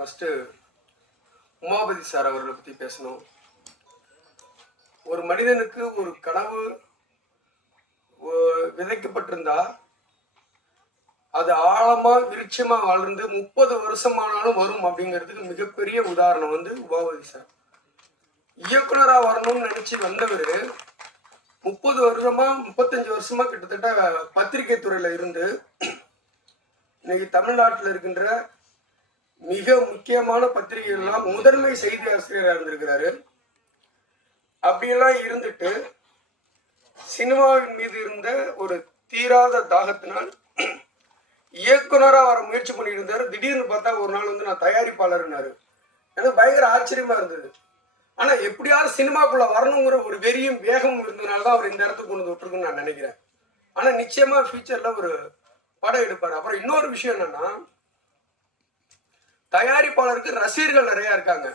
First Umapathi sir அவர்களை பற்றி பேசணும். ஒரு மனிதனுக்கு ஒரு கனவு விதைக்கப்பட்டிருந்தா அது ஆழமாக விருட்சமாக வளர்ந்து 30 வருஷமானாலும் வரும் அப்படிங்கிறதுக்கு மிகப்பெரிய உதாரணம் உமாபதி சார். இயக்குனராக வரணும்னு நினச்சி வந்தவர் 30 வருஷமா 35 வருஷமா கிட்டத்தட்ட பத்திரிகை துறையில் இருந்து இன்னைக்கு தமிழ்நாட்டில் இருக்கின்ற மிக முக்கியமான பத்திரிகைகள்லாம் முதன்மை செய்தி ஆசிரியராக இருந்திருக்கிறாரு. அப்படியெல்லாம் இருந்துட்டு சினிமாவின் மீது இருந்த ஒரு தீராத தாகத்தினால் இயக்குனராக வர முயற்சி பண்ணிட்டு இருந்தாரு. திடீர்னு பார்த்தா ஒரு நாள் நான் தயாரிப்பாளர்னாரு. எனக்கு பயங்கர ஆச்சரியமா இருந்தது. ஆனா எப்படியாவது சினிமாக்குள்ள வரணுங்கிற ஒரு வெறியும் வேகமும் இருந்ததுனால தான் அவர் இந்த இடத்துக்கு கொண்டு விட்டுருக்குன்னு நான் நினைக்கிறேன். ஆனா நிச்சயமா ஃபியூச்சர்ல ஒரு படம் எடுப்பாரு. அப்புறம் இன்னொரு விஷயம் என்னன்னா, தயாரிப்பாளருக்கு ரசிகர்கள் நிறைய இருக்காங்க.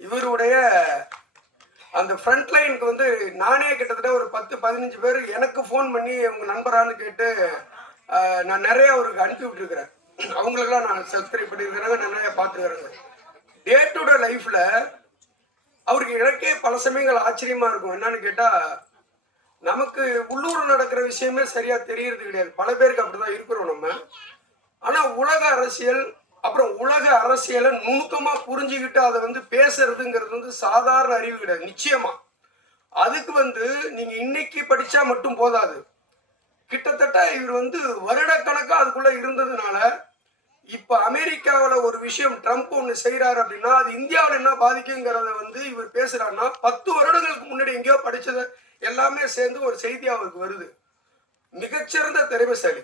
இவருடைய அந்த ஃப்ரண்ட் லைனுக்கு நானே கிட்டத்தட்ட ஒரு 10-15 பேர் எனக்கு ஃபோன் பண்ணி உங்க நண்பரான்னு கேட்டு நான் நிறைய அவருக்கு அனுப்பி விட்டுருக்கிறேன். அவங்களுக்கெல்லாம் நான் சப்ஸ்கிரைப் பண்ணியிருக்கிறேங்க, நிறைய பார்த்துக்கிறேங்க. டே டு டே லைஃப்ல அவருக்கு எனக்கே பல சமயங்கள் ஆச்சரியமா இருக்கும். என்னன்னு கேட்டா, நமக்கு உள்ளூர் நடக்கிற விஷயமே சரியா தெரியறது கிடையாது. பல பேருக்கு அப்படிதான் இருக்கிறோம் நம்ம. ஆனா உலக அரசியல், அப்புறம் உலக அரசியலை நுணுக்கமா புரிஞ்சுக்கிட்டு அதை பேசுறதுங்கிறது சாதாரண அறிவு கிடையாது. நிச்சயமா அதுக்கு நீங்க இன்னைக்கு படிச்சா மட்டும் போதாது. கிட்டத்தட்ட இவர் வருடக்கணக்கா அதுக்குள்ள இருந்ததுனால இப்ப அமெரிக்காவில் ஒரு விஷயம் ட்ரம்ப் ஒன்று செய்யறாரு அப்படின்னா அது இந்தியாவில் என்ன பாதிக்குங்கிறத இவர் பேசுறாருன்னா 10 வருடங்களுக்கு முன்னாடி எங்கேயோ படிச்சதை எல்லாமே சேர்ந்து ஒரு செய்தி அவருக்கு வருது. மிகச்சிறந்த திறமைசாலி.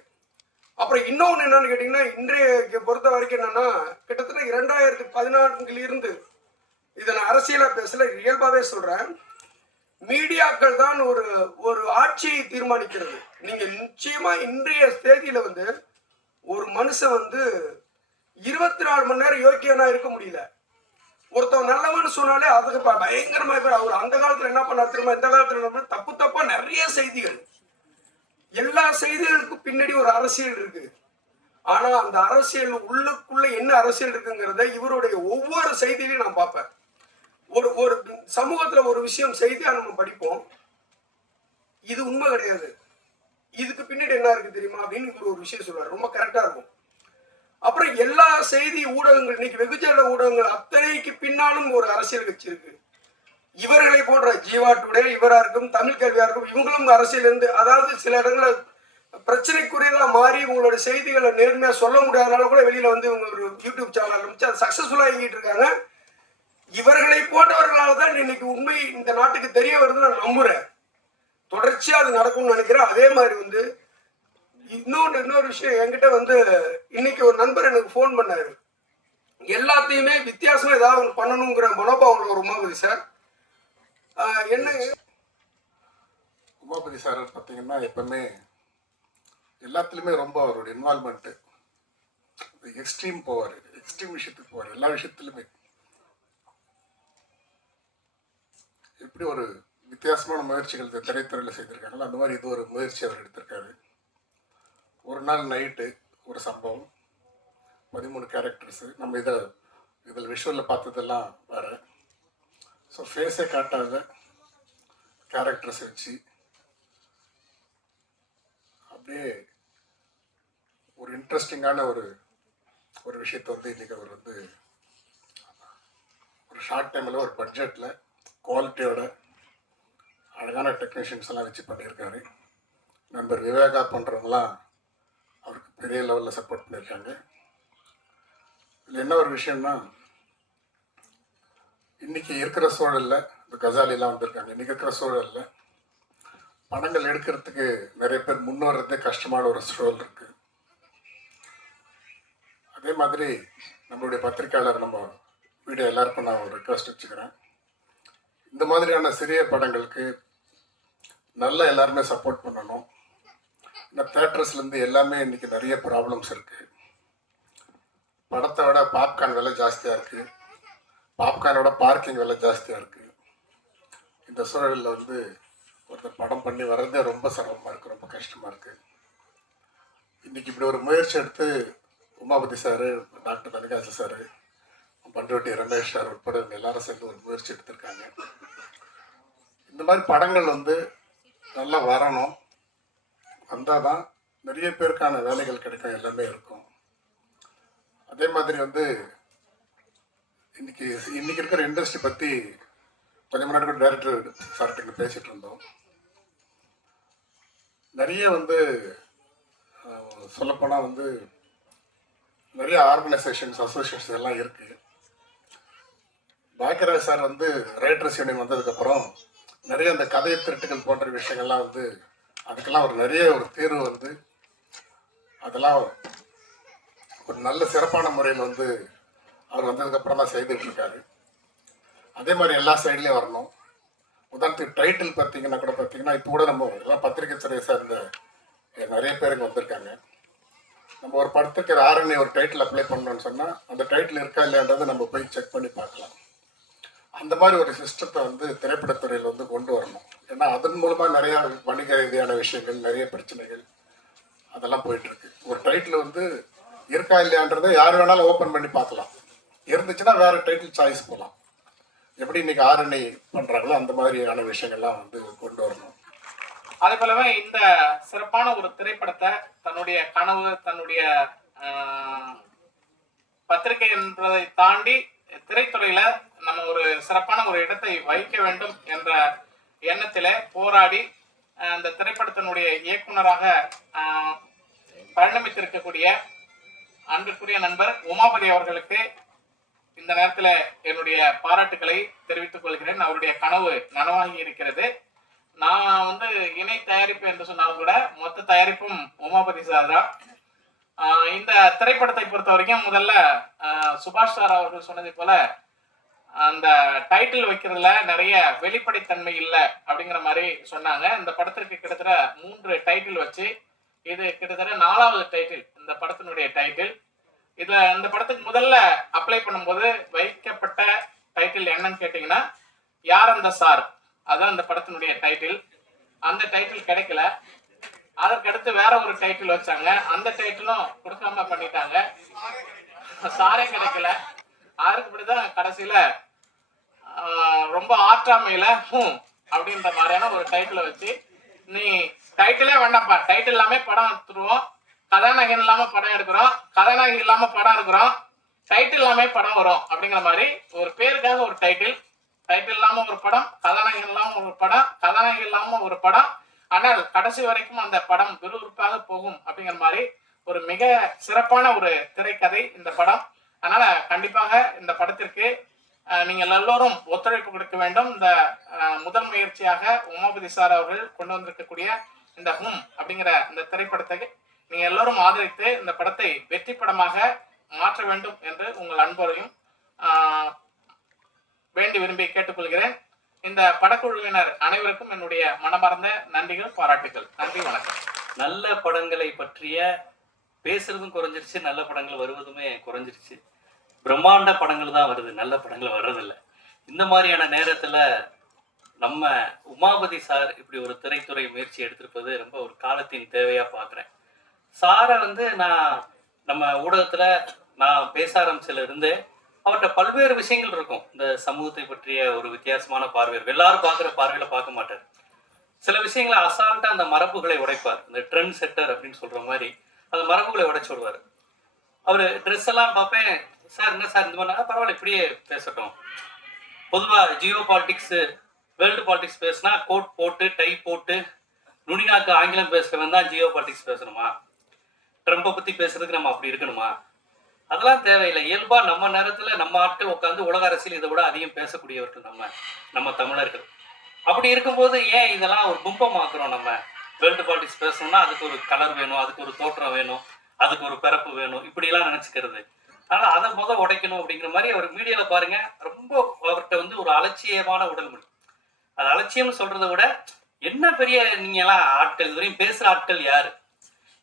அப்புறம் இன்னொன்று என்னன்னு கேட்டீங்கன்னா, இன்றைய பொறுத்த வரைக்கும் என்னன்னா, கிட்டத்தட்ட 2014 இருந்து இதை நான் அரசியலா பேசல, இயல்பாவே சொல்றேன். மீடியாக்கள் தான் ஒரு ஆட்சியை தீர்மானிக்கிறது. நீங்க நிச்சயமா இன்றைய தேதியில ஒரு மனுஷன் 24 மணி நேரம் யோக்கியனா இருக்க முடியல. ஒருத்தவன் நல்லவன் சொன்னாலே அதுக்கு பயங்கரமா பேர். அவர் அந்த காலத்துல என்ன பண்ணார் தெரியுமா, இந்த காலத்துல தப்பா நிறைய செய்திகள், எல்லா செய்திகளுக்கும் பின்னாடி ஒரு அரசியல் இருக்கு. ஆனா அந்த அரசியல் உள்ளுக்குள்ள என்ன அரசியல் இருக்குங்கிறத இவருடைய ஒவ்வொரு செய்தியிலையும் நான் பார்ப்பேன். ஒரு சமூகத்துல ஒரு விஷயம் செய்தியா நம்ம படிப்போம், இது உண்மை கிடையாது, இதுக்கு பின்னாடி என்ன இருக்கு தெரியுமா அப்படின்னு இவர் ஒரு விஷயம் சொல்றாரு. ரொம்ப கரெக்டா இருக்கும். அப்புறம் எல்லா செய்தி ஊடகங்கள், இன்னைக்கு வெகுஜன ஊடகங்கள் அத்தனைக்கு பின்னாலும் ஒரு அரசியல் கட்சி இருக்கு. இவர்களை போன்ற ஜீவா டுடே, இவரா இருக்கும், தமிழ் கல்வியா இருக்கும், இவங்களும் அரசியல் இருந்து, அதாவது சில இடங்கள பிரச்சனைக்குரியதா மாறி உங்களோட செய்திகளை நேர்மையா சொல்ல முடியாதனால கூட வெளியில இவங்க ஒரு யூடியூப் சேனல் ஆரம்பிச்சு அதை சக்சஸ்ஃபுல்லா இயங்கிட்டு இருக்காங்க. இவர்களை போன்றவர்களால தான் இன்னைக்கு உண்மை இந்த நாட்டுக்கு தெரிய வருதுன்னு நான் நம்புறேன். தொடர்ச்சியா அது நடக்கும்னு நினைக்கிறேன். அதே மாதிரி இன்னொரு விஷயம், என்கிட்ட இன்னைக்கு ஒரு நண்பர் எனக்கு ஃபோன் பண்ணாரு. எல்லாத்தையுமே வித்தியாசமா ஏதாவது பண்ணணுங்கிற மனோபாவம் ஒரு உமாபதி சார். என்ன உமாபதி சார் பார்த்தீங்கன்னா எப்பவுமே எல்லாத்துலேயுமே ரொம்ப அவருடைய இன்வால்மெண்ட்டு எக்ஸ்ட்ரீம் போவார், எக்ஸ்ட்ரீம் விஷயத்துக்கு போவார். எல்லா விஷயத்துலையுமே எப்படி ஒரு வித்தியாசமான முயற்சிகள் திரைத்துறையில் செய்திருக்காங்களோ அந்த மாதிரி இது ஒரு முயற்சி அவர் எடுத்திருக்காரு. ஒரு நாள் நைட்டு ஒரு சம்பவம், 13 கேரக்டர்ஸு. நம்ம இதில் விஷுவலில் பார்த்ததெல்லாம் வேறு. ஸோ ஃபேஸே காட்டாத கேரக்டர்ஸ் வச்சு அப்படியே ஒரு இன்ட்ரெஸ்டிங்கான ஒரு விஷயத்தை இன்றைக்கி அவர் ஒரு ஷார்ட் டைமில் ஒரு பட்ஜெட்டில் குவாலிட்டியோட அழகான டெக்னீஷியன்ஸ் எல்லாம் வச்சு பண்ணியிருக்காரு. நண்பர் விவேகா பண்ணுறவங்களாம் அவருக்கு பெரிய லெவலில் சப்போர்ட் பண்ணியிருக்காங்க. இதில் என்ன ஒரு விஷயம்னா, இன்றைக்கி இருக்கிற சூழலில் இந்த கசாலிலாம் வந்திருக்காங்க. இன்றைக்கி இருக்கிற சூழலில் படங்கள் எடுக்கிறதுக்கு நிறைய பேர் முன் வர்றதே கஷ்டமான ஒரு சூழல் இருக்குது. அதே மாதிரி நம்மளுடைய பத்திரிக்கையாளர், நம்ம வீடியோ எல்லாருக்கும் நான் ஒரு ரெக்வஸ்ட் வச்சுக்கிறேன். இந்த மாதிரியான சிறிய படங்களுக்கு நல்லா எல்லாருமே சப்போர்ட் பண்ணணும். இந்த தேட்டர்ஸ்லேருந்து எல்லாமே இன்றைக்கி நிறைய ப்ராப்ளம்ஸ் இருக்குது. படத்தை விட பாப்கார்ன் விலை ஜாஸ்தியாக இருக்குது, பாப்கார்னோட பார்க்கிங் விலை ஜாஸ்தியாக இருக்குது. இந்த சூழலில் ஒருத்தர் படம் பண்ணி வர்றதே ரொம்ப சிரமமாக இருக்குது, ரொம்ப கஷ்டமாக இருக்குது. இன்றைக்கி இப்படி ஒரு முயற்சி எடுத்து Umapathi sir, doctor Thanigasu sir, Panruti Ramesh sir உட்பட இவங்க எல்லாரும் சேர்ந்து ஒரு முயற்சி எடுத்திருக்காங்க. இந்த மாதிரி படங்கள் வந்து நல்லா வரணும், வந்தால் தான் நிறைய பேருக்கான வேலைகள் கிடைக்கும், எல்லாமே இருக்கும். அதே மாதிரி வந்து இன்னைக்கு இருக்கிற இண்டஸ்ட்ரி பற்றி கொஞ்சம் முன்னாடி கூட டைரக்டர் சார்கிட்ட பேசிகிட்டு இருந்தோம். நிறைய வந்து சொல்லப்போனால் வந்து நிறைய ஆர்கனைசேஷன்ஸ் அசோசியேஷன்ஸ் எல்லாம் இருக்குது. பாக்கியராஜ் சார் வந்து ரைட்டர்ஸ் யூனியன் வந்ததுக்கப்புறம் நிறைய அந்த கதை திருட்டுகள் போன்ற விஷயங்கள்லாம் வந்து அதுக்கெல்லாம் ஒரு நிறைய ஒரு தீர்வு வந்து அதெல்லாம் ஒரு நல்ல சிறப்பான முறையில் வந்து அவர் வந்ததுக்கப்புறம் தான் செய்துட்டு இருக்காரு. அதே மாதிரி எல்லா சைட்லேயும் வரணும். உதாரணத்துக்கு டைட்டில் பார்த்தீங்கன்னா கூட பார்த்தீங்கன்னா இப்போ கூட நம்ம எல்லாம் பத்திரிகை துறையை சேர்ந்த நிறைய பேருக்கு வந்திருக்காங்க. நம்ம ஒரு படத்துக்கு ஆரணி ஒரு டைட்டில் அப்ளை பண்ணோன்னு சொன்னால் அந்த டைட்டில் இருக்கா இல்லையான்றதை நம்ம போய் செக் பண்ணி பார்க்கலாம். அந்த மாதிரி ஒரு சிஸ்டத்தை வந்து திரைப்படத்துறையில் வந்து கொண்டு வரணும். ஏன்னா அதன் மூலமாக நிறையா வணிக ரீதியான விஷயங்கள், நிறைய பிரச்சனைகள் அதெல்லாம் போயிட்டுருக்கு. ஒரு டைட்டில் வந்து இருக்கா இல்லையான்றதை யார் வேணாலும் ஓப்பன் பண்ணி பார்க்கலாம். இருந்துச்சுன்னா வேறு டைட்டில் சாய்ஸ் போகலாம். எப்படி இன்னைக்கு ஆரணி பண்ணுறாங்களோ அந்த மாதிரியான விஷயங்கள்லாம் வந்து கொண்டு வரணும். அதே போலவே இந்த சிறப்பான ஒரு திரைப்படத்தை தன்னுடைய கனவு, தன்னுடைய பத்திரிகை என்பதை தாண்டி திரைத்துறையில நம்ம ஒரு சிறப்பான ஒரு இடத்தை வைக்க வேண்டும் என்ற எண்ணத்தில போராடி அந்த திரைப்படத்தினுடைய இயக்குனராக பரிணமித்திருக்கக்கூடிய அன்பிற்குரிய நண்பர் உமாபதி அவர்களுக்கு இந்த நேரத்தில் என்னுடைய பாராட்டுக்களை தெரிவித்துக் கொள்கிறேன். அவருடைய கனவு நனவாகி இருக்கிறது. நான் வந்து இணை தயாரிப்பு என்று சொன்னாலும் கூட மொத்த தயாரிப்பும் உமாபதி சார் தான். இந்த திரைப்படத்தை பொறுத்த வரைக்கும் முதல்ல சுபாஷ் சார் அவர்கள் சொன்னதை போல அந்த டைட்டில் வைக்கிறதுல நிறைய வெளிப்படைத்தன்மை இல்லை அப்படிங்கிற மாதிரி சொன்னாங்க. இந்த படத்திற்கு கிட்டத்தட்ட 3 டைட்டில் வச்சு இது கிட்டத்தட்ட 4வது டைட்டில் இந்த படத்தினுடைய டைட்டில். இதுல இந்த படத்துக்கு முதல்ல அப்ளை பண்ணும்போது வைக்கப்பட்ட டைட்டில் என்னன்னு கேட்டீங்கன்னா யார் அந்த சார், அதான் இந்த படத்தினுடைய டைட்டில். அந்த டைட்டில் கிடைக்கல. அதற்கடுத்து வேற ஒரு டைட்டில் வச்சாங்க. அந்த டைட்டிலும் கொடுக்காம பண்ணிட்டாங்க. சாரே கிடைக்கல. அதுக்குதான் கடைசியில ரொம்ப ஆற்றாமையில அப்படின்ற மாதிரியான ஒரு டைட்டில் வச்சு நீ டைட்டிலே வேண்டாம்ப்பா, டைட்டில் எல்லாமே படம் எடுத்துருவோம், கதாநாயகன் இல்லாம படம் எடுக்கிறோம், கதாநாயகி இல்லாம படம் எடுக்கிறோம், டைட்டில் இல்லாம படம் வரும் அப்படிங்கிற மாதிரி ஒரு பேருக்காக ஒரு டைட்டில் இல்லாம ஒரு படம், கதாநாயகன் இல்லாம ஒரு படம், கதாநாயகி இல்லாம ஒரு படம், ஆனால் கடைசி வரைக்கும் அந்த படம் விறுவிறுப்பாக போகும் அப்படிங்கிற மாதிரி ஒரு மிக சிறப்பான ஒரு திரைக்கதை இந்த படம். அதனால கண்டிப்பாக இந்த படத்திற்கு நீங்கள் எல்லோரும் ஒத்துழைப்பு கொடுக்க வேண்டும். இந்த முதல் முயற்சியாக உமாபதி சார் அவர்கள் கொண்டு வந்திருக்கக்கூடிய இந்த அப்படிங்கிற இந்த திரைப்படத்தை நீங்க எல்லோரும் ஆதரித்து இந்த படத்தை வெற்றி படமாக மாற்ற வேண்டும் என்று உங்கள் அன்பரையும் வேண்டி விரும்பி கேட்டுக்கொள்கிறேன். இந்த படக்குழுவினர் அனைவருக்கும் என்னுடைய மனமார்ந்த நன்றிகள், பாராட்டுகள். நன்றி, வணக்கம். நல்ல படங்களை பற்றிய பேசுறதும் குறைஞ்சிருச்சு, நல்ல படங்கள் வருவதுமே குறைஞ்சிருச்சு. பிரம்மாண்ட படங்கள் தான் வருது, நல்ல படங்கள் வர்றதில்லை. இந்த மாதிரியான நேரத்துல நம்ம உமாபதி சார் இப்படி ஒரு திரைத்துறை முயற்சி எடுத்திருப்பது ரொம்ப ஒரு காலத்தின் தேவையா பார்க்குறேன். சாரை வந்து நான் நம்ம ஊடகத்துல நான் பேச ஆரம்பிச்சதுல இருந்து அவர்கிட்ட பல்வேறு விஷயங்கள் இருக்கும். இந்த சமூகத்தை பற்றிய ஒரு வித்தியாசமான பார்வைகள், எல்லாரும் பார்க்குற பார்வையில பார்க்க மாட்டார். சில விஷயங்களை அசால்ட்டா அந்த மரபுகளை உடைப்பார். இந்த ட்ரெண்ட் செட்டர் அப்படின்னு சொல்ற மாதிரி அந்த மரபுகளை உடைச்சு விடுவார். அவர் ட்ரெஸ் எல்லாம் பார்ப்பேன், சார் என்ன சார் இந்த மாதிரி, பரவாயில்ல இப்படியே பேசட்டும். பொதுவாக ஜியோ பாலிடிக்ஸ், வேர்ல்டு பாலிடிக்ஸ் பேசினா கோட் போட்டு டை போட்டு நுனிநாக்கு ஆங்கிலம் பேசுறவன் தான் ஜியோ பாலிடிக்ஸ் பேசணுமா? ட்ரம்பை பற்றி பேசுறதுக்கு நம்ம அப்படி இருக்கணுமா? அதெல்லாம் தேவையில்லை. இயல்பா நம்ம நேரத்தில் நம்ம ஆட்கள் உட்காந்து உலக அரசியல் இதை விட அதிகம் பேசக்கூடியவர்கள் நம்ம தமிழர்கள். அப்படி இருக்கும்போது ஏன் இதெல்லாம் ஒரு கும்பமாக்குறோம்? நம்ம வேர்ல்டு பாலிடிக்ஸ் பேசணும்னா அதுக்கு ஒரு கலர் வேணும், அதுக்கு ஒரு தோற்றம் வேணும், அதுக்கு ஒரு பிறப்பு வேணும், இப்படிலாம் நினச்சிக்கிறது. ஆனால் அதை உடைக்கணும் அப்படிங்கிற மாதிரி அவர் மீடியாவில் பாருங்க, ரொம்ப அவர்கிட்ட வந்து ஒரு அலட்சியமான உடல் மொழி. அது அலட்சியம்னு சொல்றதை விட என்ன பெரிய நீங்க எல்லாம் ஆட்கள், இதுவரையும் பேசுற ஆட்கள் யாரு,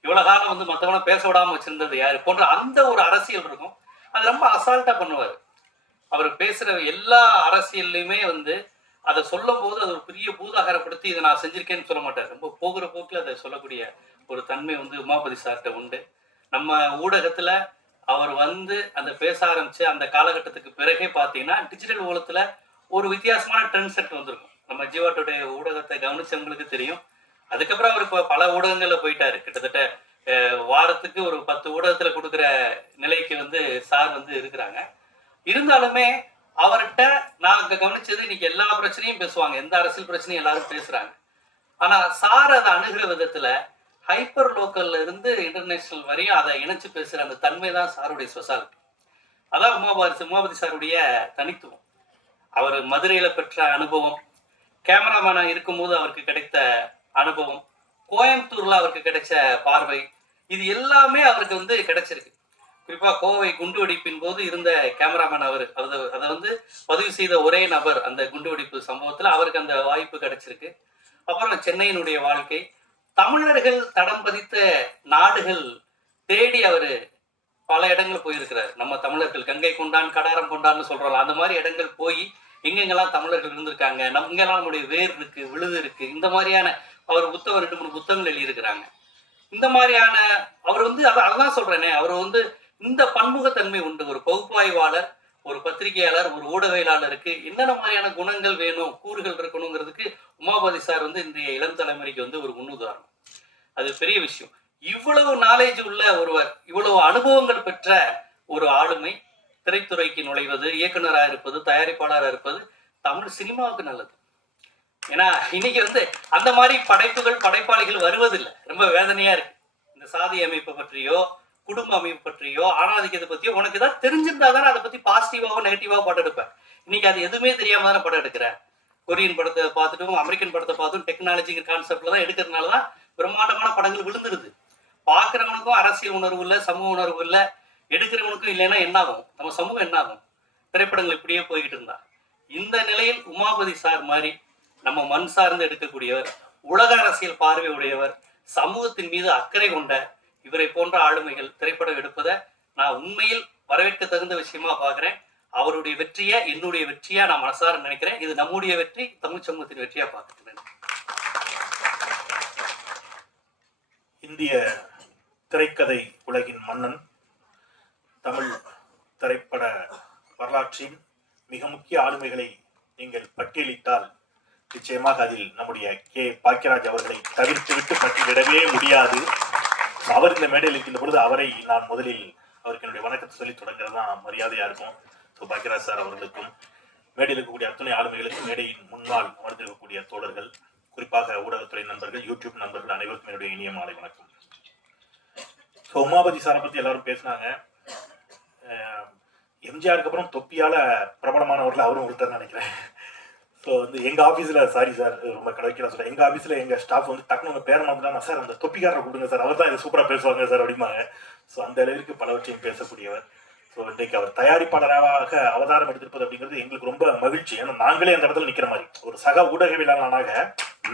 இவ்வளவு காலம் வந்து மற்றவனை பேச விடாம வச்சிருந்தது யாரு போன்ற அந்த ஒரு அரசியல் இருக்கும். அது ரொம்ப அசால்ட்டா பண்ணுவார். அவர் பேசுற எல்லா அரசியல்லையுமே வந்து அதை சொல்லும் போது அது ஒரு பெரிய பூதாகரப்படுத்தி இதை நான் செஞ்சிருக்கேன்னு சொல்ல மாட்டார். ரொம்ப போகிற போக்கில் அதை சொல்லக்கூடிய ஒரு தன்மை வந்து உமாபதி சார்கிட்ட உண்டு. நம்ம ஊடகத்துல அவர் வந்து அந்த பேச ஆரம்பிச்சு அந்த காலகட்டத்துக்கு பிறகே பார்த்தீங்கன்னா டிஜிட்டல் உலகத்துல ஒரு வித்தியாசமான ட்ரெண்ட் செட் வந்திருக்கும். நம்ம ஜீவா டுடே ஊடகத்தை கவனிச்சவங்களுக்கு தெரியும். அதுக்கப்புறம் அவர் இப்போ பல ஊடகங்கள்ல போயிட்டாரு. கிட்டத்தட்ட வாரத்துக்கு ஒரு 10 ஊடகத்துல கொடுக்குற நிலைக்கு வந்து சார் வந்து இருக்கிறாங்க. இருந்தாலுமே அவர்கிட்ட நாங்க கவனிச்சது, இன்னைக்கு எல்லா பிரச்சனையும் பேசுவாங்க, எந்த அரசியல் பிரச்சனையும் எல்லாரும் பேசுறாங்க. ஆனா சார் அதை அணுகிற விதத்துல ஹைப்பர் லோக்கல்ல இருந்து இன்டர்நேஷனல் வரையும் அதை இணைச்சு பேசுற அந்த தன்மை தான் சாருடைய ஸ்பெஷாலிட்டி. அதான் உமாபதி சாருடைய தனித்துவம். அவர் மதுரையில பெற்ற அனுபவம், கேமராமேனா இருக்கும்போது அவருக்கு கிடைத்த அனுபவம், கோயம்புத்தூர்ல அவருக்கு கிடைச்ச பார்வை, இது எல்லாமே அவருக்கு வந்து கிடைச்சிருக்கு. குறிப்பா கோவை குண்டுவெடிப்பின் போது இருந்த கேமராமேன் அவர், அதை வந்து பதிவு செய்த ஒரே நபர். அந்த குண்டுவெடிப்பு சம்பவத்துல அவருக்கு அந்த வாய்ப்பு கிடைச்சிருக்கு. அப்புறம் சென்னையினுடைய வாழ்க்கை, தமிழர்கள் தடம் பதித்த நாடுகள் தேடி அவரு பல இடங்கள் போயிருக்கிறார். நம்ம தமிழர்கள் கங்கை கொண்டான் கடாரம் கொண்டான்னு சொல்றோம், அந்த மாதிரி இடங்கள் போய் எங்கெங்கெல்லாம் தமிழர்கள் இருந்திருக்காங்க, இங்கெல்லாம் நம்முடைய வேர் இருக்கு, விழுது இருக்கு, இந்த மாதிரியான அவர் புத்தகம் 2-3 புத்தகங்கள் எழுதியிருக்கிறாங்க. இந்த மாதிரியான அவர் வந்து அதான் சொல்றேனே, அவர் வந்து இந்த பன்முகத்தன்மை உண்டு. ஒரு பகுப்பாய்வாளர், ஒரு பத்திரிகையாளர், ஒரு ஊடகவியலாளருக்கு என்னென்ன மாதிரியான குணங்கள் வேணும், கூறுகள் இருக்கணுங்கிறதுக்கு உமாபதி சார் வந்து இன்றைய இளம் தலைமுறைக்கு வந்து ஒரு முன்னுதாரணம். அது பெரிய விஷயம். இவ்வளவு நாலேஜ் உள்ள ஒருவர், இவ்வளவு அனுபவங்கள் பெற்ற ஒரு ஆளுமை திரைத்துறைக்கு நுழைவது, இயக்குனராக இருப்பது, தயாரிப்பாளராக இருப்பது தமிழ் சினிமாவுக்கு நல்லது. ஏன்னா இன்னைக்கு வந்து அந்த மாதிரி படைப்பாளிகள் வருவதில்லை. ரொம்ப வேதனையா இருக்கு. இந்த சாதி அமைப்பை பற்றியோ, குடும்ப அமைப்பு பற்றியோ, ஆணாதிக்கத்தை பற்றியோ உனக்கு ஏதாவது தெரிஞ்சிருந்தா தானே அதை பத்தி பாசிட்டிவாவோ நெகட்டிவாவோ படம் எடுப்பேன். இன்னைக்கு அது எதுவுமே தெரியாம தானே படம் எடுக்கிறேன். கொரியன் படத்தை பார்த்துட்டும் அமெரிக்கன் படத்தை பார்த்தும் டெக்னாலஜிங்கிற கான்செப்ட்ல தான் எடுக்கிறதுனாலதான் பிரம்மாண்டமான படங்கள் விழுந்துருது. பார்க்கிறவனுக்கும் அரசியல் உணர்வு இல்லை, சமூக உணர்வு இல்லை, எடுக்கிறவனுக்கும் இல்லைன்னா என்ன ஆகும்? நம்ம சமூகம் என்ன ஆகும்? திரைப்படங்கள் இப்படியே போய்கிட்டு இருந்தா. இந்த நிலையில் உமாபதி சார் மாதிரி நம்ம மண் சார்ந்து எடுக்கக்கூடியவர், உலக அரசியல் பார்வை உடையவர், சமூகத்தின் மீது அக்கறை கொண்ட இவரை போன்ற ஆளுமைகள் திரைப்படம் எடுப்பதை நான் உண்மையில் வரவேற்க தகுந்த விஷயமா பார்க்கிறேன். அவருடைய வெற்றியை என்னுடைய வெற்றியா நான் மனசார நினைக்கிறேன். இது நம்முடைய வெற்றி, தமிழ் சமூகத்தின் வெற்றியா பார்க்கிறேன். இந்திய திரைக்கதை உலகின் மன்னன், தமிழ் திரைப்பட வரலாற்றின் மிக முக்கிய ஆளுமைகளை நீங்கள் பட்டியலிட்டால் நிச்சயமாக அதில் நம்முடைய கே. பாக்கியராஜ் அவர்களை தவிர்த்துவிட்டு பட்டியலிடவே முடியாது. அவர் இந்த மேடையில் இருக்கின்ற பொழுது அவரை நான் முதலில் அவருக்கு என்னுடைய வணக்கத்தை சொல்லி தொடங்குறது தான் மரியாதையா இருக்கும். ஸோ பாக்கியராஜ் சார் அவர்களுக்கும், மேடையில் இருக்கக்கூடிய அத்துணை ஆளுமைகளுக்கும், மேடையின் முன்னால் அமர்ந்திருக்கக்கூடிய தோழர்கள், குறிப்பாக ஊடகத்துறை நண்பர்கள், யூடியூப் நண்பர்கள் அனைவருக்கும் என்னுடைய இனிய மாலை வணக்கம். ஸோ உமாபதி சாரை பற்றி எல்லாரும் பேசினாங்க. எம்ஜிஆருக்கு அப்புறம் தொப்பியால பிரபலமானவர்கள் அவரும் ஒருத்தர் நினைக்கிறேன். ஸோ வந்து எங்கள் ஆஃபீஸில், சாரி சார் ரொம்ப கடைக்கிற சொல்கிறேன், எங்கள் ஆஃபீஸில் எங்கள் ஸ்டாஃப் வந்து டக்குனு உங்கள் பேரை மாற்றினா, சார் அந்த தொப்பிக்காரரை கொடுங்க சார், அவர் தான் இதை சூப்பராக பேசுவாங்க சார் அப்படிம்பாங்க. ஸோ அந்த அளவிற்கு பலவற்றையும் பேசக்கூடியவர். ஸோ இன்றைக்கு அவர் தயாரிப்பாளராக அவதாரம் எடுத்திருப்பது அப்படிங்கிறது எங்களுக்கு ரொம்ப மகிழ்ச்சி. ஏன்னா நாங்களே அந்த இடத்துல நிற்கிற மாதிரி ஒரு சக ஊடகவியலாளனாக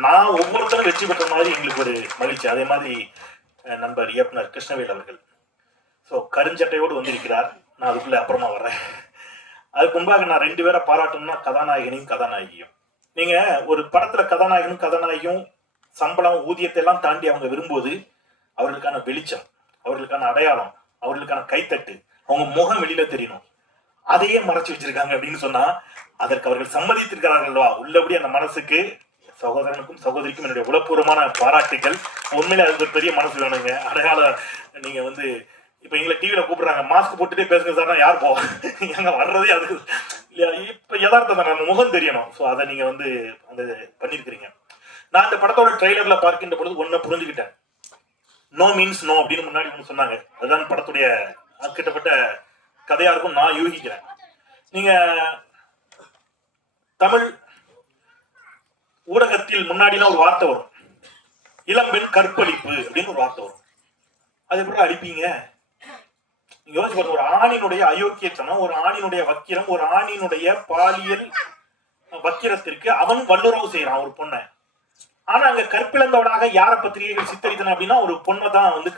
நான் ஒவ்வொருத்தரும் வெற்றி பெற்ற மாதிரி எங்களுக்கு ஒரு மகிழ்ச்சி. அதே மாதிரி நண்பர் இயக்குனர் கிருஷ்ணவேல் அவர்கள் ஸோ கருஞ்சட்டையோடு வந்திருக்கிறார். நான் அதுக்குள்ளே அப்புறமா வர்றேன். அதுக்கு முன்பாக நான் 2 பேரை பாராட்டணும்னா கதாநாயகனையும் கதாநாயகியும். நீங்க ஒரு படத்துல கதாநாயகனும் கதாநாயகியும் சம்பளம் ஊதியத்தை எல்லாம் தாண்டி அவங்க விரும்புவது அவர்களுக்கான வெளிச்சம், அவர்களுக்கான அடையாளம், அவர்களுக்கான கைத்தட்டு, அவங்க முகம் வெளியில தெரியணும். அதையே மறைச்சு வச்சிருக்காங்க அப்படின்னு சொன்னா அதற்கு அவர்கள் சம்மதித்திருக்கிறார்கள்வா? உள்ளபடி அந்த மனசுக்கு, சகோதரனுக்கும் சகோதரிக்கும் என்னுடைய உளப்பூர்வமான பாராட்டுகள். உண்மையிலே அதுக்கு பெரிய மனசு வேணுங்க. அடையாளம் நீங்க வந்து இப்ப எங்களை டிவியில கூப்பிடுறாங்க, மாஸ்க் போட்டுட்டே பேசுங்க சார்னா யார் போவா? எங்க வர்றதே அதுக்கு இப்ப யதார்த்தம் தான், நம்ம முகம் தெரியணும். ஸோ அதை நீங்க வந்து அந்த பண்ணிருக்கிறீங்க. நான் இந்த படத்தோட ட்ரெய்லர்ல பார்க்கின்ற பொழுது ஒன்ன புரிஞ்சுக்கிட்டேன். நோ மீன்ஸ் நோ அப்படின்னு முன்னாடி ஒன்று சொன்னாங்க. அதுதான் படத்துடைய கிட்டப்பட்ட கதையா இருக்கும் நான் யூகிக்கிறேன். நீங்க தமிழ் ஊடகத்தில் முன்னாடிலாம் ஒரு வார்த்தை வரும், இளம்பெண் கற்பழிப்பு அப்படின்னு ஒரு வார்த்தை வரும். அது எப்படி அழிப்பீங்க? நீங்க யோசிச்சு பாருங்க. ஒரு ஆணினுடைய அயோக்கியத்தனம், ஒரு ஆணினுடைய வக்கிரம், ஒரு ஆணினுடைய பாலியல் வக்கிரத்திற்கு அவன் வல்லுறவு செய்யறான் ஒரு பொண்ணை. ஆனா அங்க கற்பிழந்தவனாக யார பத்திரிகைகள் சித்தரித்தன அப்படின்னா ஒரு பொண்ணை தான் வந்து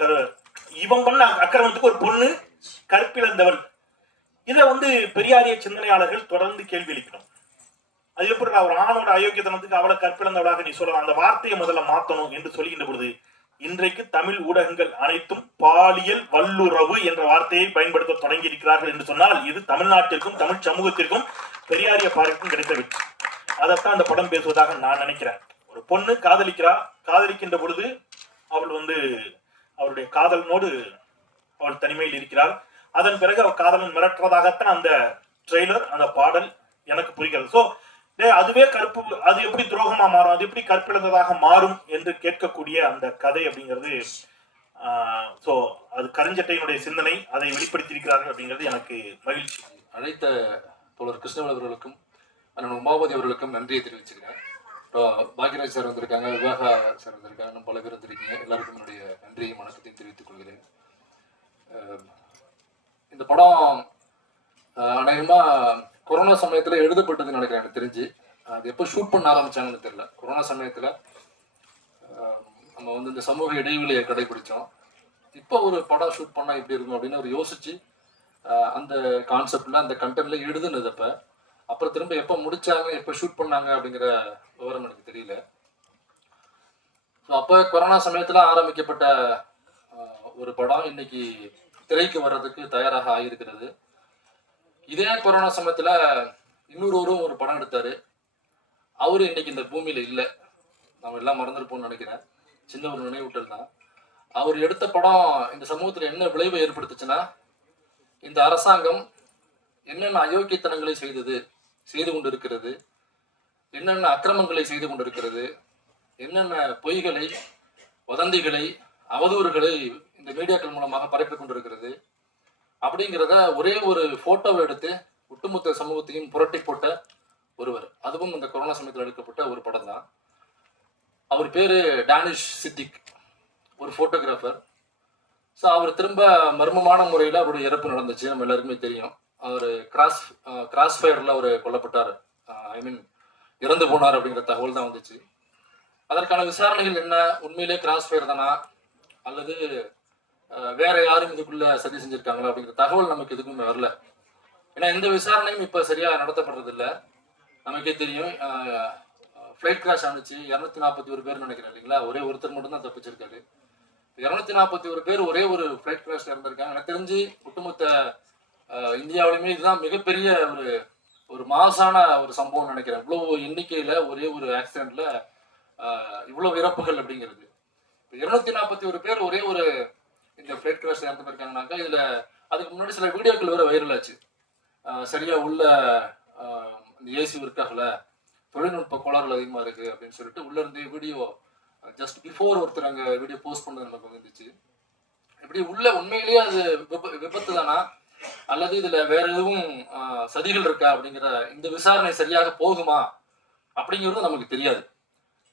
இவன் பண்ண அக்கிரமத்துக்கு ஒரு பொண்ணு கற்பிழந்தவள். இதை வந்து பெரியாரிய சிந்தனையாளர்கள் தொடர்ந்து கேள்வி எழுப்பினோம். அது எப்படி ஒரு ஆணோட அயோக்கியத்தனத்துக்கு அவளை கற்பிழந்தவளாக நீ சொல்லலாம்? அந்த வார்த்தையை முதல்ல மாத்தணும் என்று சொல்லுகின்ற பொழுது இன்றைக்கு தமிழ் ஊடகங்கள் அனைத்தும் பாலியல் வல்லுறவு என்ற வார்த்தையை பயன்படுத்த தொடங்கி இருக்கிறார்கள் என்று சொன்னால் இது தமிழ்நாட்டிற்கும் தமிழ் சமூகத்திற்கும் பெரியாரிய பார்க்கும் கிடைத்த வெற்றி. அதைத்தான் அந்த படம் பேசுவதாக நான் நினைக்கிறேன். ஒரு பொண்ணு காதலிக்கின்ற பொழுது அவள் அவருடைய காதலனோடு அவள் தனிமையில் இருக்கிறாள். அதன் பிறகு அவள் காதலன் மிரட்டுறதாகத்தான் அந்த ட்ரெய்லர், அந்த பாடல் எனக்கு புரிகிறது. ஸோ அதுவே கற்பு, அது எப்படி துரோகமா மாறும், அது எப்படி கற்பிழந்ததாக மாறும் என்று கேட்கக்கூடிய அந்த கதை அப்படிங்கிறது. ஸோ அது கருஞ்சட்டையினுடைய சிந்தனை, அதை வெளிப்படுத்தியிருக்கிறார்கள் அப்படிங்கிறது எனக்கு மகிழ்ச்சி. அழைத்த தோழர் கிருஷ்ணவேல் அவர்களுக்கும் அண்ணன் உமாபதி அவர்களுக்கும் நன்றியை தெரிவிச்சுக்கிறேன். பாக்யராஜ் சார் வந்திருக்காங்க, விவாகா சார் வந்திருக்காங்க, இன்னும் பல பேர் வந்திருக்கீங்க. எல்லாருக்கும் என்னுடைய நன்றியும் வணக்கத்தையும் தெரிவித்துக் கொள்கிறேன். இந்த படம் அநேகமா கொரோனா சமயத்துல எழுதப்பட்டதுன்னு நினைக்கிறேன். எனக்கு தெரிஞ்சு அது எப்போ ஷூட் பண்ண ஆரம்பிச்சாங்கன்னு தெரியல. கொரோனா சமயத்துல நம்ம இந்த சமூக இடைவெளியை கடைபிடிச்சோம். இப்போ ஒரு படம் ஷூட் பண்ணா இப்படி இருக்கும் அப்படின்னு அவர் யோசிச்சு அந்த கான்செப்ட்ல அந்த கண்டென்ட்ல எழுதுனதப்ப அப்புறம் திரும்ப எப்போ முடிச்சாங்க, எப்போ ஷூட் பண்ணாங்க அப்படிங்கிற விவரம் எனக்கு தெரியல. ஸோ அப்போ கொரோனா சமயத்துல ஆரம்பிக்கப்பட்ட ஒரு படம் இன்னைக்கு திரைக்கு வர்றதுக்கு தயாராக ஆகியிருக்கிறது. இதே கொரோனா சமயத்துல இன்னொருவரும் ஒரு படம் எடுத்தாரு. அவரு இன்னைக்கு இந்த பூமியில இல்லை, நம்ம எல்லாம் மறந்துருப்போம்னு நினைக்கிறேன். சின்ன ஒரு நினைவூட்டல் தான். அவர் எடுத்த படம் இந்த சமூகத்துல என்ன விளைவை ஏற்படுத்துச்சுன்னா, இந்த அரசாங்கம் என்னென்ன அயோக்கியத்தனங்களை செய்து கொண்டிருக்கிறது, என்னென்ன அக்கிரமங்களை செய்து கொண்டிருக்கிறது, என்னென்ன பொய்களை, வதந்திகளை, அவதூறுகளை இந்த மீடியாக்கள் மூலமாக பரப்பி கொண்டிருக்கிறது அப்படிங்கிறத ஒரே ஒரு போட்டோவை எடுத்து ஒட்டுமொத்த சமூகத்தையும் புரட்டி போட்ட ஒருவர். அதுவும் இந்த கொரோனா சமயத்தில் எடுக்கப்பட்ட ஒரு படம் தான். அவர் பேரு டானிஷ் சித்திக், ஒரு போட்டோகிராஃபர். ஸோ அவர் திரும்ப மர்மமான முறையில் அவருடைய இறப்பு நடந்துச்சு, நம்ம எல்லாருக்குமே தெரியும். அவர் கிராஸ் ஃபயரில் அவர் கொல்லப்பட்டார், இறந்து போனார் அப்படிங்கிற தகவல் தான் வந்துச்சு. அதற்கான விசாரணைகள் என்ன, உண்மையிலே கிராஸ் ஃபயர் தானா அல்லது வேற யாரும் இதுக்குள்ள சதி செஞ்சிருக்காங்களா அப்படிங்கிற தகவல் நமக்கு எதுக்குமே வரல. ஏன்னா இந்த விசாரணையும் இப்போ சரியா நடத்தப்படுறது இல்லை. நமக்கே தெரியும், ஃப்ளைட் கிராஷ் ஆனிச்சு, 241 பேர் நினைக்கிறேன் இல்லைங்களா, ஒரே ஒருத்தர் மட்டும் தான் தப்பிச்சிருக்காரு. 241 பேர் ஒரே ஒரு ஃப்ளைட் கிராஷ்ல இருந்திருக்காங்க. எனக்கு தெரிஞ்சு ஒட்டுமொத்த இந்தியாவிலுமே இதுதான் மிகப்பெரிய ஒரு மாசான ஒரு சம்பவம் நினைக்கிறேன். இவ்வளவு எண்ணிக்கையில ஒரே ஒரு ஆக்சிடென்ட்ல இவ்வளவு இறப்புகள் அப்படிங்கிறது. 241 பேர் ஒரே ஒரு இந்த ஃப்ளைட் கிராஷ்ல இறந்து போயிருக்காங்கனாக்கா, இதுல அதுக்கு முன்னாடி சில வீடியோக்கள் வேற வைரல் ஆச்சு. சரியா உள்ள இந்த ஏசி ஒர்க் ஆகல, தொழில்நுட்ப கோளாறுகள் அதிகமா இருக்கு அப்படின்னு சொல்லிட்டு உள்ள இருந்து வீடியோ ஜஸ்ட் பிஃபோர் ஒருத்தர் அங்க வீடியோ போஸ்ட் பண்ணது நமக்கு வந்துச்சு. இப்படி உள்ள உண்மையிலேயே அது விபத்து தானா அல்லது இதுல வேற எதுவும் சதிகள் இருக்கா அப்படிங்கிற இந்த விசாரணை சரியாக போகுமா அப்படிங்கிறது நமக்கு தெரியாது.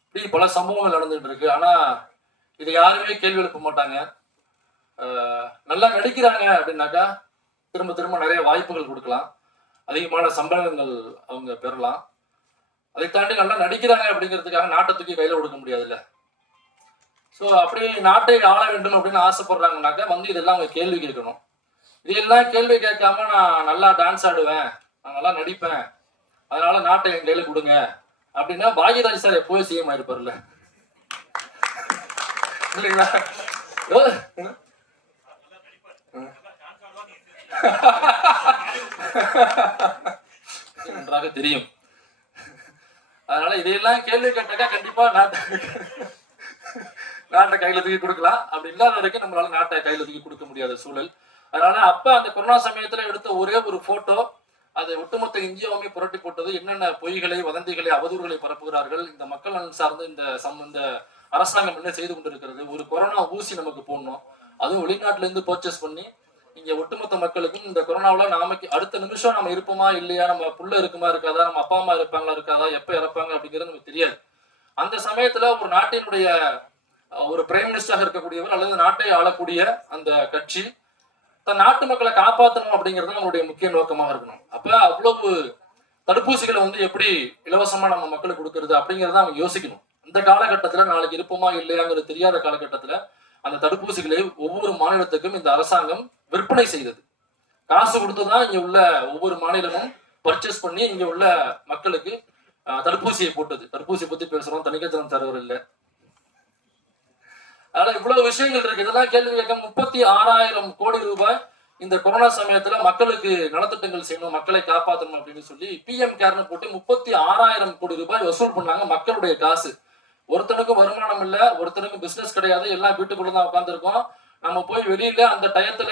இப்படி பல சம்பவங்கள் நடந்துட்டு இருக்கு. ஆனா இதை யாருமே கேள்வி எழுப்ப மாட்டாங்க. நல்லா நடிக்கிறாங்க அப்படின்னாக்கா திரும்ப திரும்ப நிறைய வாய்ப்புகள் கொடுக்கலாம், அதிகமான சம்பளங்கள் அவங்க பெறலாம். அதை தாண்டி நல்லா நடிக்கிறாங்க அப்படிங்கிறதுக்காக நாட்டை தூக்கி கையில கொடுக்க முடியாதுல்ல. ஸோ அப்படி நாட்டை ஆள வேண்டும் அப்படின்னு ஆசைப்படுறாங்கனாக்கா இதெல்லாம் அவங்க கேள்வி கேட்கணும். இதெல்லாம் கேள்வி கேட்காம நான் நல்லா டான்ஸ் ஆடுவேன், நான் நல்லா நடிப்பேன், அதனால நாட்டை என் கையில கொடுங்க அப்படின்னா பாக்யராஜ் சார் எப்போவும் சிஎம் ஆயிருப்பார்ல இல்லைங்களா? நன்றாக தெரியும். அதனால இதையெல்லாம் கேள்வி கேட்டாக்கா கண்டிப்பா நாட்டை கையில தூக்கி கொடுக்கலாம். அப்படி இல்லாத வரைக்கும் நம்மளால நாட்டை கையில தூக்கி கொடுக்க முடியாத சூழல். அதனால அப்ப அந்த கொரோனா சமயத்துல எடுத்த ஒரே ஒரு போட்டோ அது ஒட்டுமொத்த இந்தியாவுமே புரட்டி போட்டது. என்னென்ன பொய்களை, வதந்திகளை, அவதூறுகளை பரப்புகிறார்கள், இந்த மக்கள் நலன் சார்ந்து இந்த அரசாங்கம் என்ன செய்து கொண்டிருக்கிறது. ஒரு கொரோனா ஊசி நமக்கு போடணும், அதுவும் வெளிநாட்டுல இருந்து பர்ச்சேஸ் பண்ணி இங்க ஒட்டுமொத்த மக்களுக்கும் இந்த கொரோனாவில் நாமக்கு அடுத்த நிமிஷம் நம்ம இருப்போமா இல்லையா, நம்ம புள்ள இருக்குமா இருக்காதா, நம்ம அப்பா அம்மா இருப்பாங்களா இருக்காதா, எப்ப இறப்பாங்க அப்படிங்கிறது நமக்கு தெரியாது. அந்த சமயத்துல ஒரு நாட்டினுடைய ஒரு பிரைம் மினிஸ்டராக இருக்கக்கூடியவர் அல்லது நாட்டை ஆளக்கூடிய அந்த கட்சி தன் நாட்டு மக்களை காப்பாற்றணும் அப்படிங்கிறது நம்மளுடைய முக்கிய நோக்கமாக இருக்கணும். அப்ப அவ்வளவு தடுப்பூசிகளை எப்படி இலவசமா நம்ம மக்களுக்கு கொடுக்கறது அப்படிங்கிறத அவங்க யோசிக்கணும். இந்த காலகட்டத்துல நாளைக்கு இருப்போமா இல்லையாங்கிறது தெரியாத காலகட்டத்துல அந்த தடுப்பூசிகளை ஒவ்வொரு மாநிலத்துக்கும் இந்த அரசாங்கம் விற்பனை செய்தது. காசு கொடுத்துதான் இங்க உள்ள ஒவ்வொரு மாநிலமும் பர்ச்சேஸ் பண்ணி இங்க உள்ள மக்களுக்கு தடுப்பூசியை போட்டது. தடுப்பூசி பத்தி பேசுறோம், தணிக்கைச்சலம் தரவர் இல்லை. அதனால இவ்வளவு விஷயங்கள் இருக்கு. இதெல்லாம் கேள்வி கேட்க 36,000 கோடி ரூபாய் இந்த கொரோனா சமயத்துல மக்களுக்கு நலத்திட்டங்கள் செய்யணும், மக்களை காப்பாற்றணும் அப்படின்னு சொல்லி PM கேர்னு போட்டு 36,000 கோடி ரூபாய் வசூல் பண்ணாங்க. மக்களுடைய காசு. ஒருத்தனுக்கும் வருமானம் இல்ல, ஒருத்தனுக்கும் பிசினஸ் கிடையாது, எல்லாம் வீட்டுக்குள்ளதான் உட்காந்துருக்கோம். நம்ம போய் வெளியில அந்த டயத்துல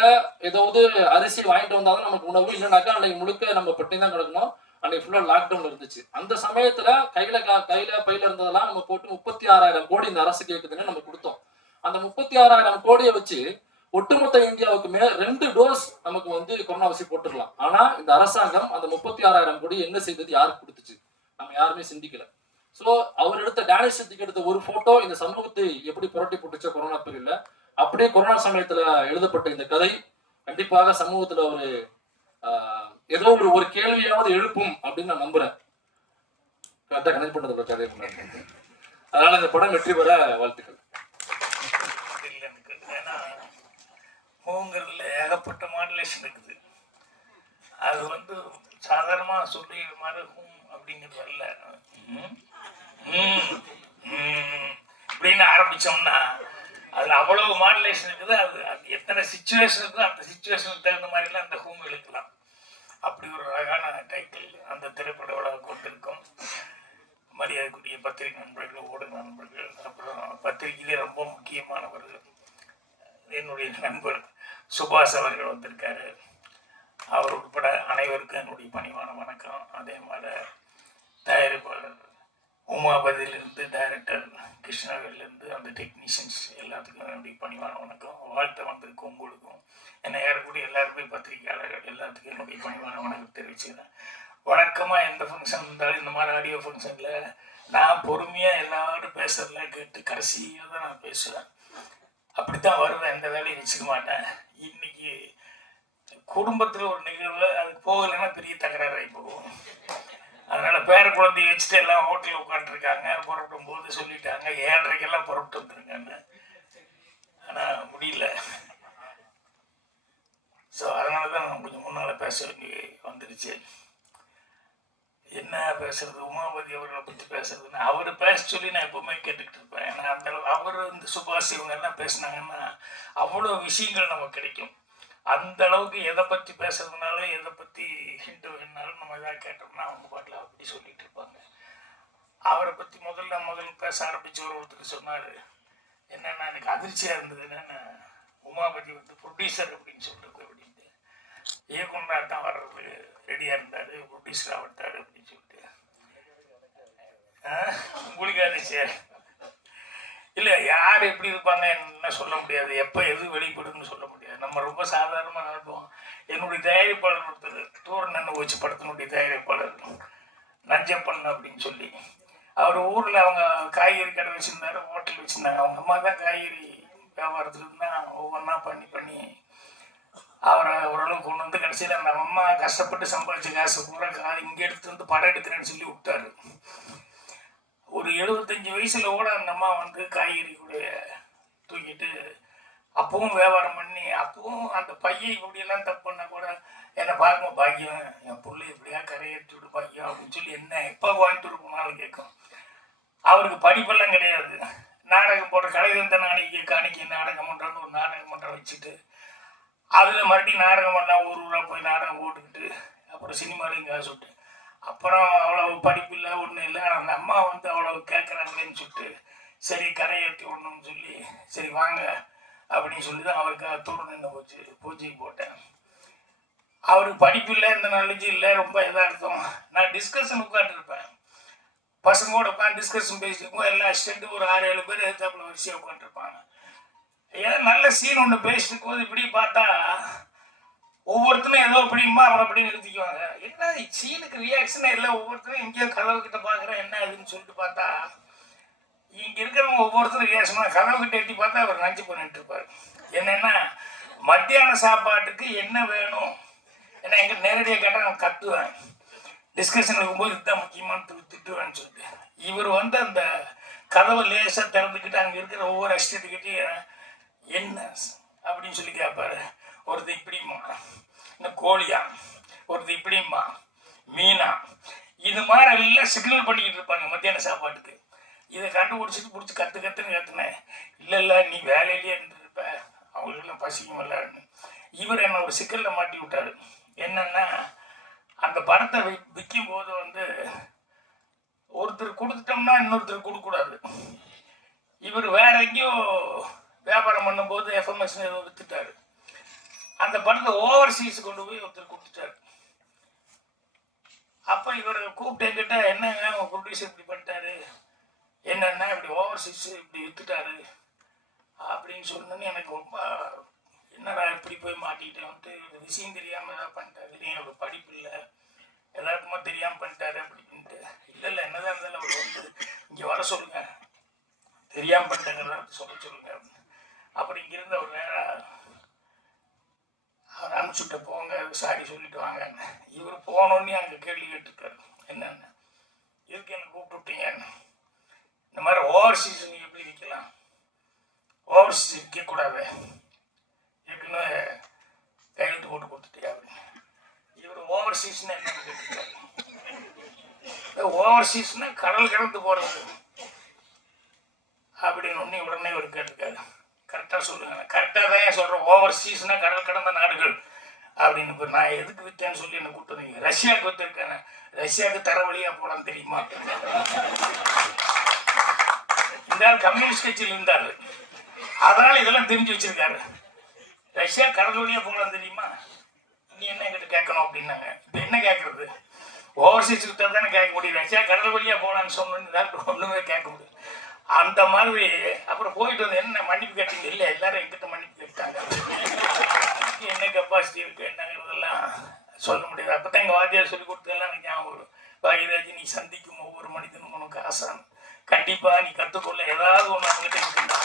ஏதாவது அரிசி வாங்கிட்டு வந்தாதான் நமக்கு உணவு, இல்லைனாக்கா அன்னைக்கு முழுக்க நம்ம பட்டி தான் கிடக்கணும். அன்னைக்கு ஃபுல்லா லாக்டவுன் இருந்துச்சு. அந்த சமயத்துல கையில பையில இருந்ததெல்லாம் நம்ம போட்டு 36,000 கோடி இந்த அரசு கேட்குதுன்னு நம்ம கொடுத்தோம். அந்த 36,000 கோடியை வச்சு ஒட்டுமொத்த இந்தியாவுக்குமே 2 டோஸ் நமக்கு கொரோனா ஊசி போட்டுக்கலாம். ஆனா இந்த அரசாங்கம் அந்த 36,000 கோடி என்ன செய்தது, யாருக்கு கொடுத்துச்சு? நம்ம யாருமே சிந்திக்கல. சோ அவர் எடுத்த டேனிஷ் சித்திக்கு எடுத்த ஒரு போட்டோ இந்த சமூகத்தை எப்படி புரட்டி போட்டுச்சோ கொரோனா பீரியட்ல, அப்படியே கொரோனா சமயத்துல எழுதப்பட்ட இந்த கதை கண்டிப்பாக சமூகத்துல ஒரு ஏதோ ஒரு கேள்வியாவது எழுப்பும் அப்படின்னு நான் நம்புறேன். கரெக்டா கனெக்ட் பண்ணது கதை. அதனால இந்த படம் வெற்றி பெற வாழ்த்துக்கள். ஹூங்கிறதுல ஏகப்பட்ட மாடுலேஷன் இருக்குது. அது சாதாரணமாக சொல்லி மாதிரி ஹூம் அப்படிங்கிறது வரல. இப்படின்னு ஆரம்பித்தோம்னா அதில் அவ்வளவு மாடுலேஷன் இருக்குது. அது எத்தனை சிச்சுவேஷன் இருக்குதோ அந்த சிச்சுவேஷனுக்கு தகுந்த மாதிரிலாம் அந்த ஹூம் இழுக்கலாம். அப்படி ஒரு அழகான டைட்டில் அந்த திரைப்பட விழாவுக்கு கொண்டிருக்கும். மரியாதைக்குரிய பத்திரிகை நண்பர்கள், ஊடக நண்பர்கள், அப்புறம் பத்திரிகையிலே ரொம்ப முக்கியமானவர்கள், என்னுடைய நண்பர் சுபாஷ் அவர்கள் வந்திருக்காரு. அவர் உட்பட அனைவருக்கும் என்னுடைய பணிவான வணக்கம். அதே மாதிரி தயாரிப்பாளர் உமாபதியிலிருந்து டைரக்டர் கிருஷ்ணாவிலிருந்து அந்த டெக்னீஷியன்ஸ் எல்லாத்துக்கும் என்னுடைய பணிவான வணக்கம். வாழ்த்த வந்திருக்கும் உங்களுக்கும், என்னை ஏறக்கூடிய எல்லாருமே பத்திரிகையாளர்கள் எல்லாத்துக்கும் என்னுடைய பணிவான வணக்கம் தெரிவிச்சுக்கிறேன். வழக்கமாக எந்த ஃபங்க்ஷன் இருந்தாலும் இந்த மாதிரி ஆடியோ ஃபங்க்ஷனில் நான் பொறுமையாக எல்லாரும் பேசுறதுலாம் கேட்டு கடைசியாக தான் நான் பேசுவேன். அப்படித்தான் வருவேன், எந்த வேலையும் வச்சுக்க மாட்டேன். இன்னைக்கு குடும்பத்தில் ஒரு நிகழ்வு அது போகலைன்னா பெரிய தகராறாகி போகும். அதனால பேர குழந்தைய வச்சுட்டு எல்லாம் ஹோட்டலில் உட்காந்துருக்காங்க. புறப்படும் போது சொல்லிட்டாங்க 7:30 புறப்பட்டு வந்துருங்கன்னு. ஆனால் முடியல. ஸோ அதனால தான் நான் கொஞ்சம் முன்னால் பேச வேண்டி வந்துடுச்சு. என்ன பேசுறது, உமாபதி அவர்களை பற்றி பேசுறதுன்னு அவர் பேச சொல்லி நான் எப்பவுமே கேட்டுக்கிட்டு இருப்பேன். ஏன்னா அந்த அவர் இந்த சுபாஷ் இவங்க எல்லாம் பேசினாங்கன்னா அவ்வளோ விஷயங்கள் நமக்கு கிடைக்கும். அந்த அளவுக்கு எதை பற்றி பேசுறதுனாலும் எதை பற்றி ஹிண்ட் வேணாலும் நம்ம எதாவது கேட்டோம்னா அவங்க பாட்டில் அப்படி சொல்லிட்டு இருப்பாங்க. அவரை பற்றி முதல்ல பேச ஆரம்பிச்சு ஒருத்தர் சொன்னார், என்னென்னா எனக்கு அதிர்ச்சியாக இருந்தது என்னென்னா உமாபதி ப்ரொடியூசர் அப்படின்னு சொல்லிட்டு அப்படின்ட்டு இயக்குனராக தான் வர்றது ரெடியாக இருந்தார், ப்ரொடியூசராக விட்டார் அப்படின்னு சொல்லிட்டு. உங்களுக்கு அதிர்ச்சியா? இல்லை, யார் எப்படி இருப்பாங்க என்ன சொல்ல முடியாது, எப்போ எது வெளிப்படுதுன்னு சொல்ல முடியாது. நம்ம ரொம்ப சாதாரணமாக நடப்போம். என்னுடைய தயாரிப்பாளர் ஒருத்தர் தூரன் வச்சு படத்தினுடைய தயாரிப்பாளர் நஞ்சப்பன் அப்படின்னு சொல்லி, அவர் ஊரில் அவங்க காய்கறி கடை வச்சுருந்தாரு, ஹோட்டல் வச்சுருந்தாங்க. அவங்க அம்மா தான் காய்கறி வியாபாரத்துக்கு தான் ஒவ்வொன்றா பண்ணி அவரை ஓரளவுக்கு கொண்டு வந்து கடைசியில் அந்த அம்மா கஷ்டப்பட்டு சம்பாதிச்ச காசு பூரா இங்கே எடுத்து படம் எடுக்கிறேன்னு சொல்லி விட்டாரு. ஒரு 75 வயசுல கூட அந்த அம்மா காய்கறி கூட தூக்கிட்டு அப்பவும் வியாபாரம் பண்ணி, அப்பவும் அந்த பையன் இப்படியெல்லாம் தப்பு பண்ணால் கூட என்னை பார்க்கும், பாக்கியம் என் பிள்ளை இப்படியா கரையேற்றி விடு பாக்கியம் அப்படின்னு சொல்லி என்ன எப்போ வாங்கிட்டு போனாலும் கேட்கும். அவருக்கு படிப்பெல்லாம் கிடையாது. நாடகம் போடுற கலை தந்த காணிக்கை நாடகம் பண்ணுறன்னு ஒரு நாடகம் மன்றம் வச்சுட்டு அதில் மறுபடியும் நாடகம் பண்ணால் ஊராக போய் நாடகம் போட்டுக்கிட்டு அப்புறம் சினிமாலையும் காசு விட்டு அப்புறம் அவ்வளோ படிப்பு இல்லை ஒன்றும் இல்லை. ஆனால் அந்த அம்மா அவ்வளோ கேட்குறாங்களேன்னு சொல்லிட்டு சரி கரையேற்றி விடணும்னு சொல்லி சரி வாங்க அப்படின்னு சொல்லி தான் அவருக்காக தூரம் நின்று பூஜைக்கு போட்டேன். அவருக்கு படிப்பு இல்லை, எந்த நாலேஜும் இல்லை, ரொம்ப இதாக இருக்கும். நான் டிஸ்கஷன் உட்காந்துருப்பேன், பசங்களோட உட்காந்து டிஸ்கஷன் பேசிட்டு எல்லா அசிஸ்டண்ட்டும் ஒரு 6-7 பேர் எதிர்த்தாப்புல வரிசையாக உட்காந்துருப்பாங்க. ஏதோ நல்ல சீன் ஒன்று பேசிட்டு போது இப்படி பார்த்தா ஒவ்வொருத்தரும் ஏதோ அப்படிமா அவரை அப்படி நிறுத்திக்குவாங்க. என்ன சீனுக்கு ரியாக்ஷனே இல்லை, ஒவ்வொருத்தரும் எங்கேயோ கதவு கிட்ட பார்க்குறேன் என்ன இதுன்னு சொல்லிட்டு பார்த்தா இங்கே இருக்கிறவங்க ஒவ்வொருத்தரும் ரியாக்ஷனாக கதவு கிட்ட எட்டி பார்த்தா அவர் நஞ்சு பண்ணிட்டு இருப்பார். என்னென்னா மத்தியான சாப்பாட்டுக்கு என்ன வேணும், ஏன்னா எங்கே நேரடியாக கேட்டால் நான் கத்துவேன், டிஸ்கஷன் இருக்கும்போது இதுதான் முக்கியமான திட்டுவேன்னு சொல்லிட்டு இவர் அந்த கதவை லேசாக திறந்துக்கிட்டு அங்கே இருக்கிற ஒவ்வொரு அசிஸ்டண்ட்டுக்கிட்டையும் என்ன அப்படின்னு சொல்லி கேட்பாரு. ஒருத்தர் இப்படிம்மா, இன்னும் கோழியா, ஒருத்தர் இப்படிம்மா, மீனா, இது மாதிரி எல்லாம் சிக்னல் பண்ணிக்கிட்டு இருப்பாங்க மத்தியான சாப்பாட்டுக்கு. இதை கண்டுபிடிச்சிட்டு பிடிச்சி கற்றுன்னு கற்றுனேன். இல்லை நீ வேலையிலேயே இருந்துருப்ப, அவங்களுக்கெல்லாம் பசிக்குமில்லன்னு. இவர் என்னை ஒரு சிக்கலில் மாட்டி விட்டார். என்னென்னா, அந்த படத்தை விற்கும் போது வந்து ஒருத்தர் கொடுத்துட்டோம்னா இன்னொருத்தர் கொடுக்கக்கூடாது. இவர் வேற எங்கேயோ வியாபாரம் பண்ணும்போது எஃப்எம்எஸ் ஏதோ விற்றுட்டாரு. அந்த படத்தை ஓவர்சீஸ் கொண்டு போய் ஒருத்தர் கொடுத்துட்டாரு. அப்போ இவர் கூப்பிட்டு என்கிட்ட, என்னங்க உங்கள் ப்ரொடியூசர் இப்படி பண்ணிட்டாரு, என்னென்னா இப்படி ஓவர்சீஸ் இப்படி விற்றுட்டாரு அப்படின்னு சொன்னோன்னு எனக்கு ரொம்ப என்னடா இப்படி போய் மாட்டிக்கிட்டேன் வந்துட்டு, விஷயம் தெரியாமல் ஏதாவது பண்ணிட்டாரு, இல்லைங்க அவர் படிப்பு இல்லை, எல்லாருக்குமா தெரியாமல் பண்ணிட்டாரு அப்படின்ட்டு. இல்லை என்னதான் இருந்தாலும் அவர் வந்து இங்கே வர சொல்லுங்க, தெரியாமல் பண்ணிட்டாங்கிறத சொல்லுங்க அப்படின்னு. அப்புறம் இங்கிருந்து அவர் வேற அவர் அனுப்பிச்சுட்ட, போங்க சாரி சொல்லிட்டு வாங்கன்னு. இவர் போனோடனே அங்கே கேள்வி கேட்டுருக்காரு, என்னென்ன இதுக்கு என்ன கூப்பிட்டுட்டீங்கன்னு. இந்த மாதிரி ஓவர்சீஸ் நீங்கள் எப்படி விற்கலாம், ஓவர்சீஸ் விற்கக்கூடாது, ஏற்கனவே கையெழுத்து போட்டு கொடுத்துட்டியா அப்படின்னு. இவர் ஓவர்சீஸ்னா என்னன்னு கேட்டுருக்காரு. ஓவர்சீஸ்னா கடல் கடந்து போகிறது அப்படின்னு உடனே ஒரு கேட்டிருக்காரு. கரெக்டாக சொல்லுங்க. கரெக்டாக தான் ஏன் சொல்கிறேன், ஓவர்சீஸ்னா கடல் கடந்த நாடுகள் அப்படின்னு. இப்போ நான் எதுக்கு விற்றேன்னு சொல்லி என்ன கூப்பிட்டு, ரஷ்யாவுக்கு விற்றுருக்கேன், ரஷ்யாவுக்கு தர வழியாக போகலான்னு தெரியுமா அப்படின்னு. இந்த ஆள் கம்யூனிஸ்ட் கட்சியில் இருந்தார், அதனால் இதெல்லாம் தெரிஞ்சு வச்சிருக்காரு. ரஷ்யா கடல் வழியாக போகலான்னு தெரியுமா, நீ என்ன என்கிட்ட கேட்கணும் அப்படின்னாங்க. இப்போ என்ன கேட்குறது, ஓவர்சீஸ் விற்றா தானே கேட்க முடியும், ரஷ்யா கடல் வழியாக போகலான்னு சொன்னோன்னு ஒன்றுமே கேட்க முடியும். அந்த மாதிரி அப்புறம் போயிட்டு வந்து என்ன மன்னிப்பு கேட்டீங்க, இல்லை எல்லாரும் எங்கிட்ட மன்னிப்பு கேட்டாங்க, என்ன கெப்பாசிட்டி இருக்குது என்னங்கிறதெல்லாம் சொல்ல முடியாது. அப்போ தான் எங்கள் வாத்தியார் சொல்லி கொடுத்ததெல்லாம் எனக்கு ஞாபகம் வரும். பாகியராஜ், நீ சந்திக்கும் ஒவ்வொரு மனிதனும் உனக்கு ஆசான், கண்டிப்பாக நீ கற்றுக்கொள்ள ஏதாவது ஒன்று அவங்ககிட்ட இருக்குண்டா,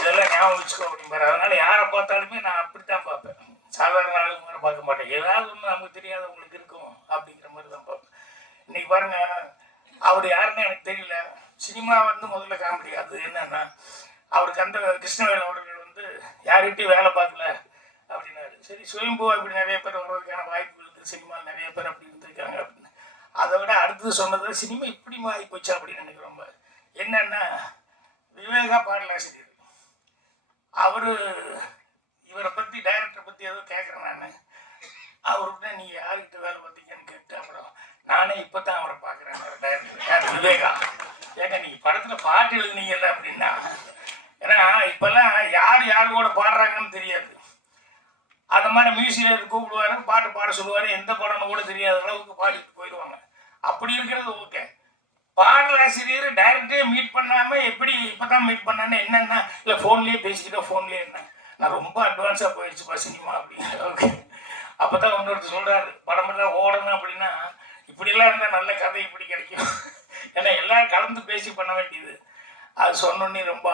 இதெல்லாம் ஞாபகம் வச்சுக்கோ அப்படிம்பாரு. அதனால் யாரை பார்த்தாலுமே நான் அப்படித்தான் பார்ப்பேன், சாதாரண ஆளுங்க மாதிரி பார்க்க மாட்டேன். ஏதாவது ஒன்று நமக்கு தெரியாதவங்களுக்கு இருக்கும் அப்படிங்கிற மாதிரி தான் பார்ப்பேன். இன்னைக்கு பாருங்க, அவர் யாருன்னு எனக்கு தெரியல, சினிமா வந்து முதல்ல காமெடி. அது என்னன்னா, அவருக்கு அந்த கிருஷ்ணவேல் அவர்கள் வந்து யார்கிட்டையும் வேலை பார்க்கல அப்படின்னாரு. சரி, சுயம்புவா இப்படி நிறைய பேர் வர்றதுக்கான வாய்ப்பு இருக்குது, சினிமாவில் நிறைய பேர் அப்படி இருந்திருக்காங்க அப்படின்னு. அதை விட அடுத்தது சொன்னது, சினிமா இப்படி மாறி போச்சா அப்படின்னு எனக்கு ரொம்ப என்னன்னா, விவேகா பாடலாசிரியர், அவரு இவரை பற்றி டைரக்டரை பற்றி ஏதோ கேட்குறேன் நான். அவர்கிட்ட நீ யார்கிட்ட வேலை பார்த்தீங்கன்னு கேட்டு, அப்புறம் நானே இப்போ தான் அவரை பார்க்குறேன் டைரக்டர் விவேகா. ஏங்க நீங்கள் படத்தில் பாட்டு எழுதுனீங்கல்ல அப்படின்னா, ஏன்னா இப்போல்லாம் யார் கூட பாடுறாங்கன்னு தெரியாது. அந்த மாதிரி மியூசிக்கில் கூப்பிடுவாரு, பாட்டு பாட சொல்லுவார், எந்த படம்னு கூட தெரியாத அளவுக்கு பாடிட்டு போயிடுவாங்க. அப்படி இருக்கிறது ஓகே. பாடலாசிரியர் டைரக்டரே மீட் பண்ணாமல் எப்படி இப்போ தான் மீட் பண்ணான்னு என்னென்னா, இல்லை ஃபோன்லேயே பேசிக்கிட்டோம், ஃபோன்லேயே என்ன, நான் ரொம்ப அட்வான்ஸாக போயிடுச்சுப்பா சினிமா அப்படிங்கிற அளவுக்கு. அப்போ தான் இன்னொருத்தர் சொல்கிறாரு, படமெல்லாம் ஓடணும் அப்படின்னா இப்படிலாம் இருந்தால் நல்ல கதை இப்படி கிடைக்கும், ஏன்னா எல்லாம் கலந்து பேசி பண்ண வேண்டியது. அது சொன்னோன்னே ரொம்ப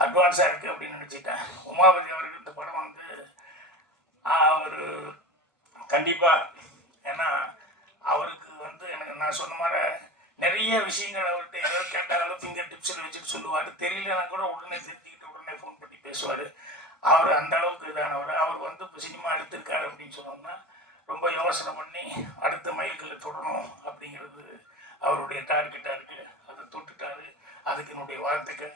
அட்வான்ஸாக இருக்குது அப்படின்னு நினச்சிட்டேன். உமாபதி அவர்கள் இந்த படம் வந்து அவர் கண்டிப்பாக, ஏன்னா அவருக்கு வந்து எனக்கு நான் சொன்ன மாதிரி நிறைய விஷயங்கள் அவர்கிட்ட எதாவது கேட்டாலும் ஃபிங்கர் டிப்ஸில் வச்சுட்டு சொல்லுவார். தெரியலன்னா கூட உடனே தெரிஞ்சுக்கிட்டு உடனே ஃபோன் பண்ணி பேசுவார். அவர் அந்த அளவுக்கு இதானவர். அவர் வந்து இப்போ சினிமா எடுத்திருக்காரு அப்படின்னு சொன்னோம்னா ரொம்ப யோசனை பண்ணி அடுத்த மைல்களை தொடரணும் அப்படிங்கிறது அவருடைய டார்கெட்டாக இருக்குது. அதை தொட்டுட்டாரு, அதுக்கு என்னுடைய வாழ்த்துக்கள்.